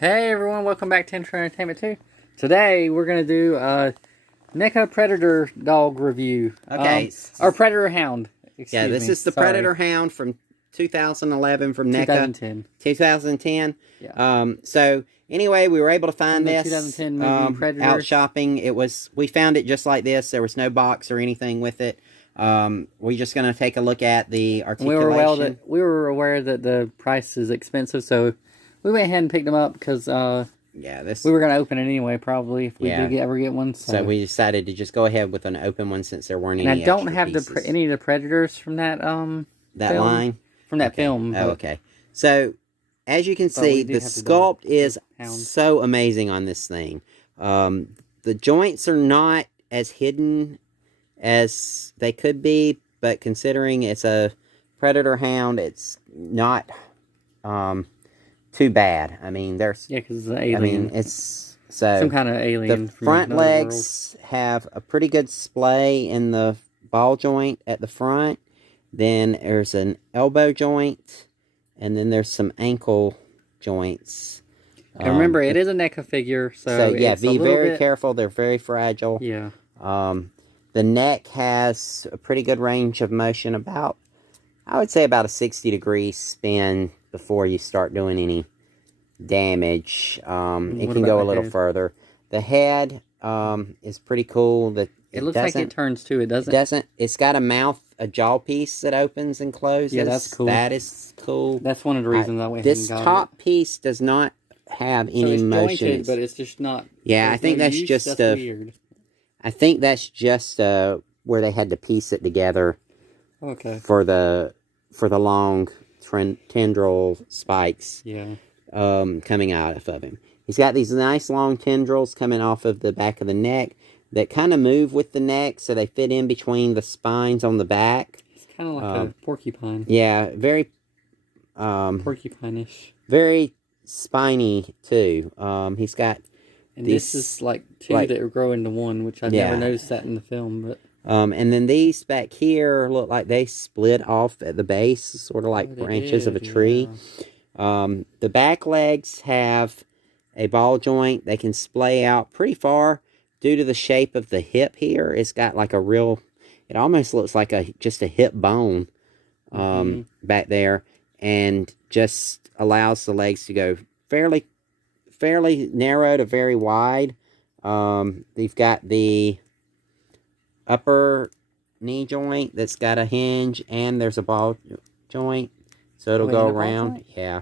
Hey everyone, welcome back to Intro Entertainment 2. Today we're going to do a NECA Predator dog review. Okay. Or Predator Hound. This is the Predator Hound from 2011 from NECA. 2010. 2010. Yeah. So anyway, we were able to find From the this 2010 movie Predators. out shopping. We found it just like this. There was no box or anything with it. We're just going to take a look at the articulation. We were aware that the price is expensive, so we went ahead and picked them up because we were going to open it anyway, probably, if we did ever get one. So we decided to just go ahead with an open one since there weren't any And I don't have pieces. any of the Predators from that that line? From that film. Oh, okay. So, as you can see, the sculpt is so amazing on this thing. The joints are not as hidden as they could be, but considering it's a Predator Hound, it's not too bad. I mean, there's... Yeah, because it's an alien. I mean, it's... So, some kind of alien. The front legs have a pretty good splay in the ball joint at the front. Then there's an elbow joint, and then there's some ankle joints. And remember, it is a NECA figure, so yeah, be very careful. They're very fragile. Yeah. The neck has a pretty good range of motion, I would say about a 60-degree spin before you start doing any damage. It can go a little further. The head is pretty cool. It looks like it turns too. It doesn't. It doesn't. It's got a jaw piece that opens and closes. Yeah, that's cool. That is cool. That's one of the reasons I went This top piece does not have any motion. Jointed, but it's just not. Yeah, I think that's just weird. I think that's just where they had to piece it together. Okay. For the long tendril spikes. Yeah. Coming out of him. He's got these nice long tendrils coming off of the back of the neck that kind of move with the neck, so they fit in between the spines on the back. It's kind of like a porcupine. Yeah, very... porcupine-ish. Very spiny, too. He's got... And this is like two that grow into one, which I never noticed that in the film, but... and then these back here look like they split off at the base, sort of like branches of a tree. Yeah. The back legs have a ball joint. They can splay out pretty far due to the shape of the hip here. It's got like a real... It almost looks like just a hip bone back there, and just allows the legs to go fairly narrow to very wide. They've got the upper knee joint that's got a hinge, and there's a ball joint, so it'll go around. Yeah.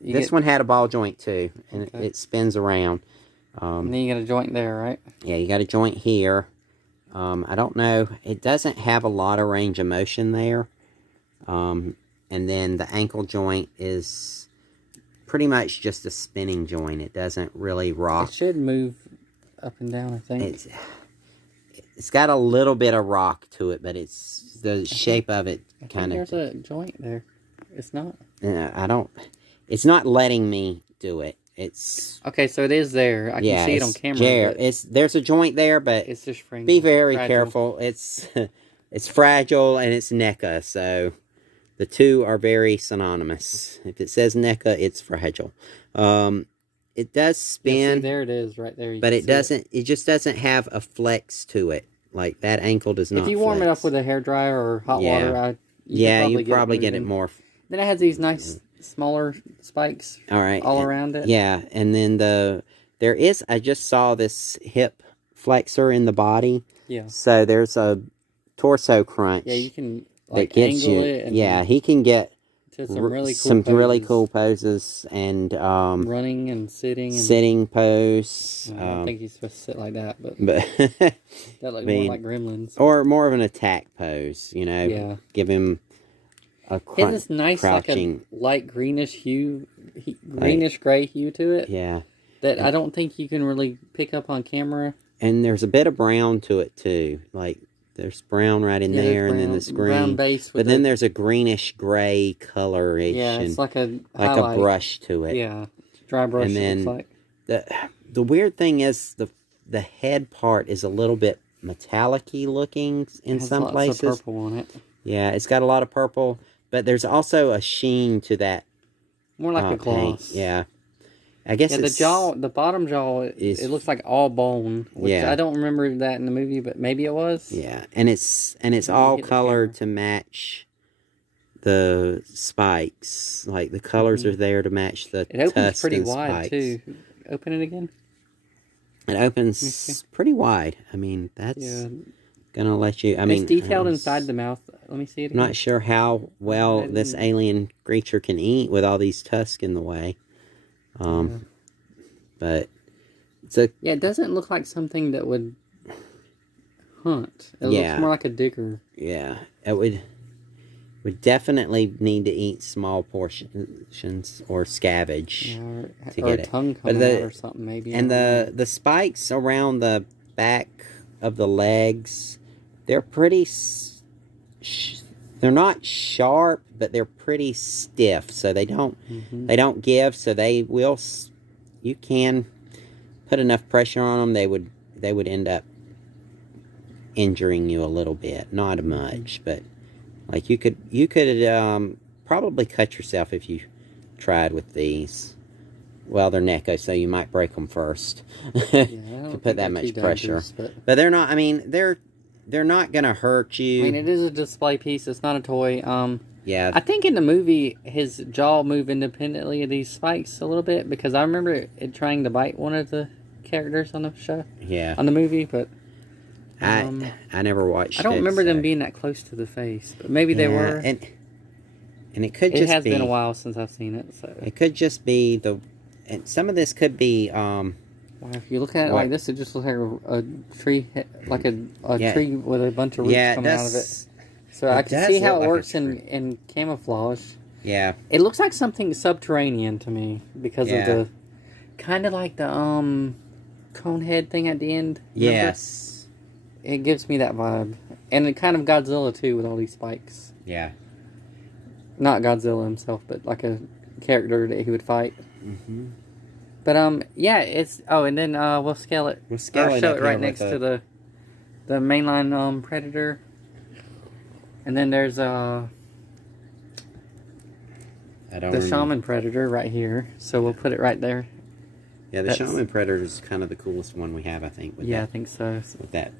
This one had a ball joint too, and it spins around. And then you got a joint there, right? Yeah, you got a joint here. I don't know. It doesn't have a lot of range of motion there. And then the ankle joint is pretty much just a spinning joint. It doesn't really rock. It should move up and down, I think. It's got a little bit of rock to it, but it's the shape of it kind of... There's a joint there. It's not. It's not letting me do it. It's... Okay, so it is there. I can see it on camera. There's a joint there, but it's just be very careful. It's fragile, and it's NECA, so the two are very synonymous. If it says NECA, it's fragile. It does spin. See, there it is, right there. But it doesn't. It just doesn't have a flex to it. Like that ankle does not. If you warm it up with a hairdryer or hot water, you probably get it more. Then it has these nice smaller spikes. All around it. Yeah, and then there is. I just saw this hip flexor in the body. Yeah. So there's a torso crunch. Yeah, you can angle it. And he can get to some really cool poses and running and sitting. Sitting pose. I don't think he's supposed to sit like that, but that looks more like Gremlins. Or more of an attack pose, Yeah. Give him a this nice crouching. Like a light greenish hue, greenish gray hue to it. Yeah. That I don't think you can really pick up on camera. And there's a bit of brown to it too, like. There's brown right in there, and then this green. Brown base but then there's a greenish gray coloration. Yeah, it's like a brush to it. Yeah, dry brush. And then it looks like. the weird thing is the head part is a little bit metallic-y looking in some places. Lots of purple on it. Yeah, it's got a lot of purple, but there's also a sheen to that. More like a gloss. Yeah. I guess the bottom jaw, it looks like all bone. Which I don't remember that in the movie, but maybe it was. Yeah, and it's all colored to match the spikes. Like the colors are there to match the It opens tusk pretty and wide spikes. too. Open it again. It opens pretty wide. I mean, that's gonna let you. I mean, it's detailed inside the mouth. Let me see it again. I'm not sure how well this alien creature can eat with all these tusks in the way. But it's a it doesn't look like something that would hunt. It looks more like a digger. Yeah, it would definitely need to eat small portions or scavenge to get a tongue coming out or something maybe. And the spikes around the back of the legs, they're pretty. They're not sharp, but they're pretty stiff, so they don't give. So they will. You can put enough pressure on them, they would end up injuring you a little bit, not much, but like you could probably cut yourself if you tried with these. Well, they're NECA, so you might break them first to put that much pressure. But they're not. I mean, they're not gonna hurt you. I mean, it is a display piece. It's not a toy. Yeah. I think in the movie, his jaw moved independently of these spikes a little bit because I remember it trying to bite one of the characters on the show. Yeah. On the movie, but I never watched. I don't remember them being that close to the face, but maybe they were. And it could just be. It has been a while since I've seen it, so it could just be and some of this could be. Wow, if you look at it like this, it just looks like a tree, like a tree with a bunch of roots coming out of it. So I can see how it works in camouflage. Yeah. It looks like something subterranean to me because of the kind of like the cone head thing at the end. Remember? Yes. It gives me that vibe. And it kind of Godzilla too with all these spikes. Yeah. Not Godzilla himself, but like a character that he would fight. Mm-hmm. But yeah, it's and then we'll scale it. We'll show it right next to the mainline Predator. And then there's the Shaman Predator right here. So we'll put it right there. Yeah, the Shaman Predator is kind of the coolest one we have, I think. I think so. With that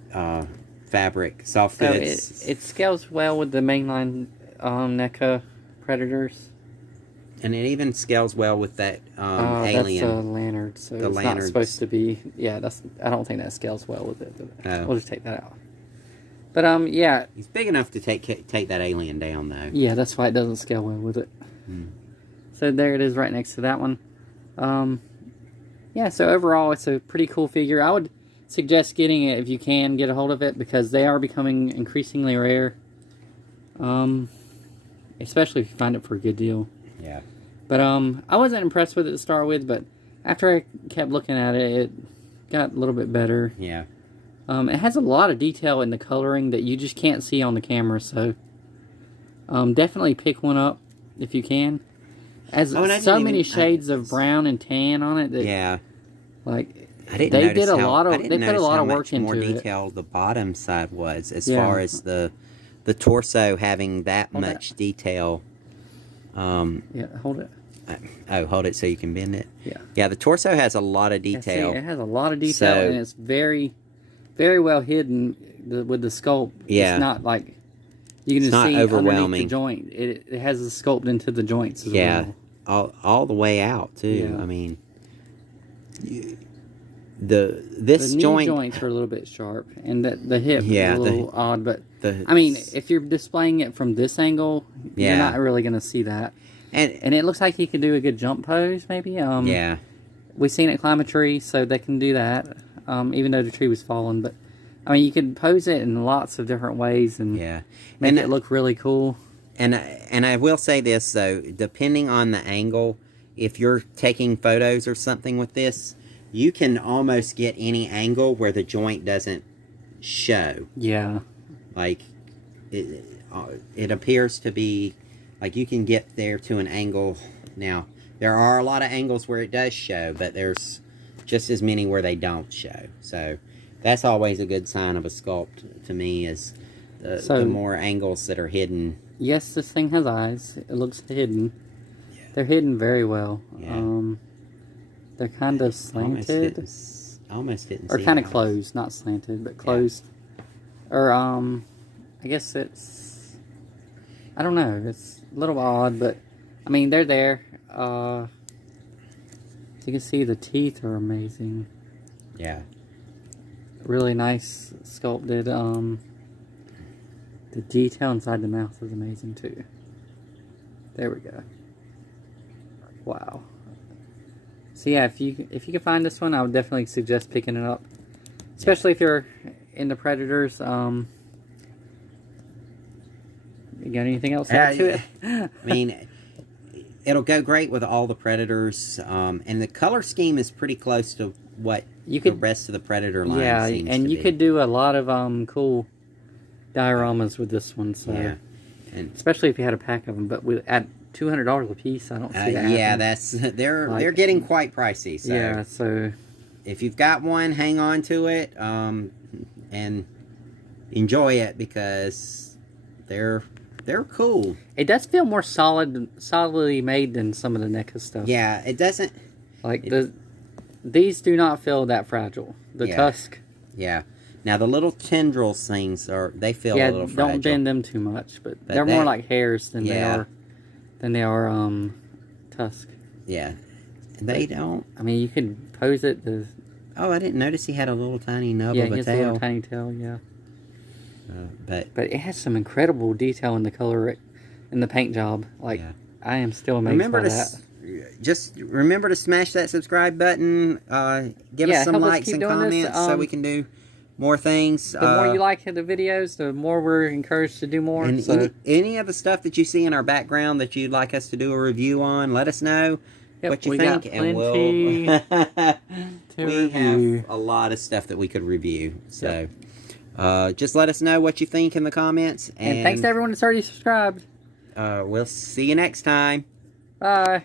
fabric, soft goods. So it scales well with the mainline NECA Predators. And it even scales well with that alien. That's a lantern, so it's not supposed to be. Yeah, I don't think that scales well with it. We'll just take that out. But yeah, he's big enough to take that alien down, though. Yeah, that's why it doesn't scale well with it. So there it is, right next to that one. Yeah, so overall, it's a pretty cool figure. I would suggest getting it if you can get a hold of it because they are becoming increasingly rare. Especially if you find it for a good deal. Yeah. But I wasn't impressed with it to start with, but after I kept looking at it, it got a little bit better. Yeah. It has a lot of detail in the coloring that you just can't see on the camera, so definitely pick one up if you can. As so many shades of brown and tan on it that like they put a lot of work into it. More detail the bottom side was as far as the torso having that much detail. Yeah, hold it. Hold it so you can bend it. Yeah. Yeah, the torso has a lot of detail. It has a lot of detail, and it's very, very well hidden with the sculpt. Yeah. It's not like you can just see underneath the joint. It has the sculpt into the joints as well. All the way out too. Yeah. I mean, the knee joints are a little bit sharp, and the hip is a little odd. But I mean, if you're displaying it from this angle, you're not really going to see that. And it looks like he could do a good jump pose, maybe. We've seen it climb a tree, so they can do that, even though the tree was falling. But I mean, you can pose it in lots of different ways and make it look really cool. And I will say this though, depending on the angle, if you're taking photos or something with this, you can almost get any angle where the joint doesn't show. Yeah. Like, it appears to be, like you can get there to an angle. Now, there are a lot of angles where it does show, but there's just as many where they don't show. So, that's always a good sign of a sculpt to me, is the more angles that are hidden. Yes, this thing has eyes. It looks hidden. Yeah. They're hidden very well. Yeah. They're kind of slanted. Almost didn't or see kind of closed, not slanted, but closed. Yeah. Or, I guess it's... I don't know. It's a little odd, but... I mean, they're there. You can see the teeth are amazing. Yeah. Really nice sculpted. The detail inside the mouth is amazing too. There we go. Wow. So yeah, if you can find this one, I would definitely suggest picking it up, especially if you're into predators. You got anything else to add to it? I mean, it'll go great with all the predators, and the color scheme is pretty close to what the rest of the predator line seems to be. And you could do a lot of cool dioramas with this one. So, yeah, and especially if you had a pack of them. But at $200 a piece, I don't see that. Yeah, they're getting quite pricey. So yeah, so if you've got one, hang on to it, and enjoy it because they're cool. It does feel more solidly made than some of the NECA stuff. Yeah, it doesn't like these do not feel that fragile. The tusk. Yeah. Now the little tendrils things they feel a little fragile. Don't bend them too much, but they're more like hairs than they are tusk. Yeah. They don't. I mean, you can pose it. Oh, I didn't notice he had a little tiny nub of a tail. Yeah, he has a little tiny tail. Yeah. But it has some incredible detail in the color, in the paint job. Like I am still amazed by that. Just remember to smash that subscribe button. Give us some likes and comments so we can do more things. The more you like the videos, the more we're encouraged to do more. And any of the stuff that you see in our background that you'd like us to do a review on, let us know what you think. And we have a lot of stuff that we could review. So just let us know what you think in the comments. And thanks to everyone that's already subscribed. We'll see you next time. Bye.